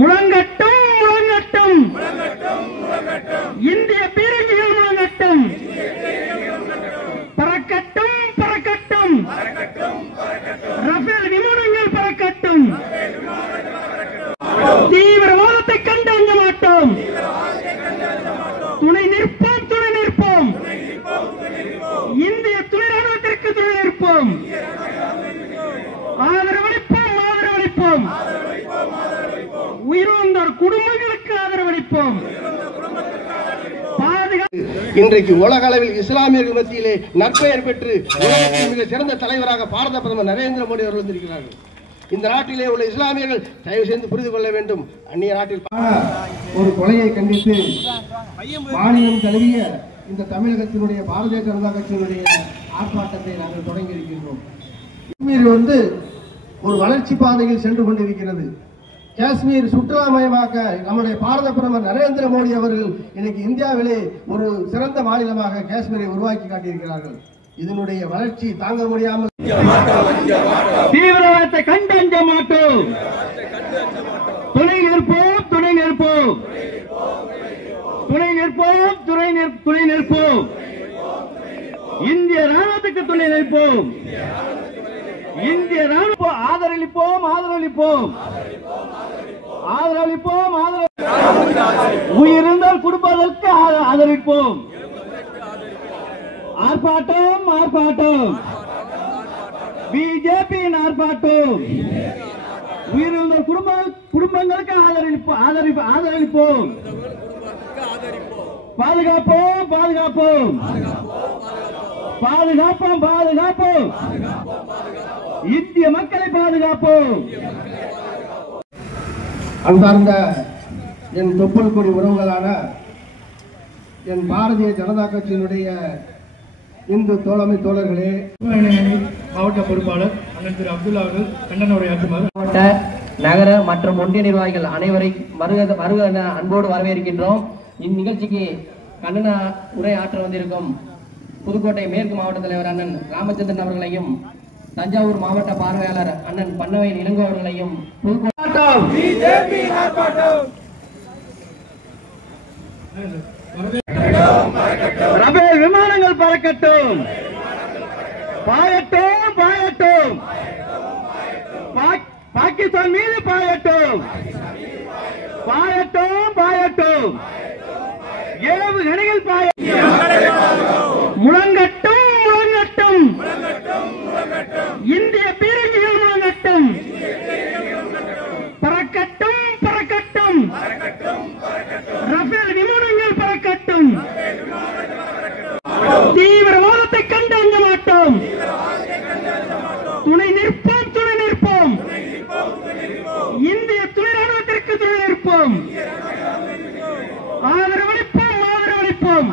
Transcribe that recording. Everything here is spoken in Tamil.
முழங்கட்டும் முழங்கட்டும் இந்திய பீரங்கிகள் முழங்கட்டும். பறக்கட்டும் பறக்கட்டும் ரஃபேல் விமானங்கள் பறக்கட்டும். தீவிரவாதத்தை கண்டு அஞ்ச மாட்டோம். துணை நிற்போம் துணை நிற்போம். இந்திய துணை ராணுவத்திற்கு துணை நிற்போம். ஆதரவளிப்போம் ஆதரவளிப்போம். உயிரிழந்தோர் குடும்பங்களுக்கு ஆதரவளிப்போம். இன்றைக்கு உலக அளவில் இஸ்லாமியர்கள் மத்தியிலே நற்பெயர் பெற்று உலகத்தின் மிக சிறந்த தலைவராக பாரத பிரதமர் நரேந்திர மோடி அவர்கள் வந்திருக்கிறார்கள். இந்த நாட்டிலே உள்ள இஸ்லாமியர்கள் தயவு செய்து புரிந்து கொள்ள வேண்டும். அந்நிய நாட்டில் ஒரு கொலையை கண்டித்து மாநிலம் தழுவிய இந்த தமிழகத்தினுடைய பாரதிய ஜனதா கட்சியினுடைய ஆர்ப்பாட்டத்தை நாங்கள் தொடங்கி இருக்கின்றோம். காஷ்மீர் ஒரு வளர்ச்சி பாதையில் சென்று கொண்டிருக்கிறது. காஷ்மீர் சுற்றுலாமயமாக்க நம்முடைய பாரத பிரதமர் நரேந்திர மோடி அவர்கள் இன்னைக்கு இந்தியாவிலே ஒரு சிறந்த மாநிலமாக காஷ்மீரை உருவாக்கி காட்டியிருக்கிறார்கள். இதனுடைய வளர்ச்சி தாங்க முடியாமல் தீவிரவாதத்தை கண்டு அஞ்ச மாட்டோம். துணை நிற்போம் துணை நிற்போம். துணை நிற்போம் துணை நிற்போம். இந்திய ராணுவத்துக்கு துணை நிற்போம். இந்திய ராணுவ ஆதரவளிப்போம் ஆதரவளிப்போம் ஆதரவளிப்போம் உயிரிழந்தால் குடும்பங்களுக்கு ஆதரவிப்போம். ஆர்ப்பாட்டம் ஆர்ப்பாட்டம் பிஜேபியின் ஆர்ப்பாட்டம். உயிரிழந்த குடும்பங்களுக்கு ஆதரவளிப்போம். பாதுகாப்போம் பாதுகாப்போம் பாதுகாப்போம் பாதுகாப்போம். இந்திய மக்களை பாதுகாப்போம். அன்பார்ந்த என் தொப்புள் கொடி உறவுகளான என் பாரதிய ஜனதா கட்சியினுடைய இந்து தோழமை தோழர்களே, மாவட்ட பொறுப்பாளர் அண்ணன் திரு அப்துல்லா அவர்கள் கண்டன உரையாற்றுமாறு மாவட்ட நகர மற்றும் ஒன்றிய நிர்வாகிகள் அனைவரையும் வருக அன்போடு வரவேற்கின்றோம். இந்நிகழ்ச்சிக்கு கண்டன உரை ஆற்ற வந்திருக்கும் புதுக்கோட்டை மேற்கு மாவட்ட தலைவர் அண்ணன் ராமச்சந்திரன் அவர்களையும், தஞ்சாவூர் மாவட்ட பார்வையாளர் அண்ணன் பன்னவையின் இளங்கோ அவர்களையும், ரஃபேல் விமானங்கள் பறக்கட்டும். பாயட்டும் பாயட்டும். பாகிஸ்தான் மீது பாயட்டும். பாயட்டும் பாயட்டும். ஏவுகணைகள் முழங்கட்டும் முழங்கட்டும். இந்திய பீரங்கிகள் முழங்கட்டும். பறக்கட்டும் பறக்கட்டும். ரஃபேல் விமானங்கள் பறக்கட்டும். தீவிரவாதத்தை கண்டு அஞ்ச மாட்டோம். துணை நிற்போம் துணை நிற்போம். இந்திய துணை ராணுவத்திற்கு துணை நிற்போம். ஆதரவளிப்போம் ஆதரவளிப்போம்.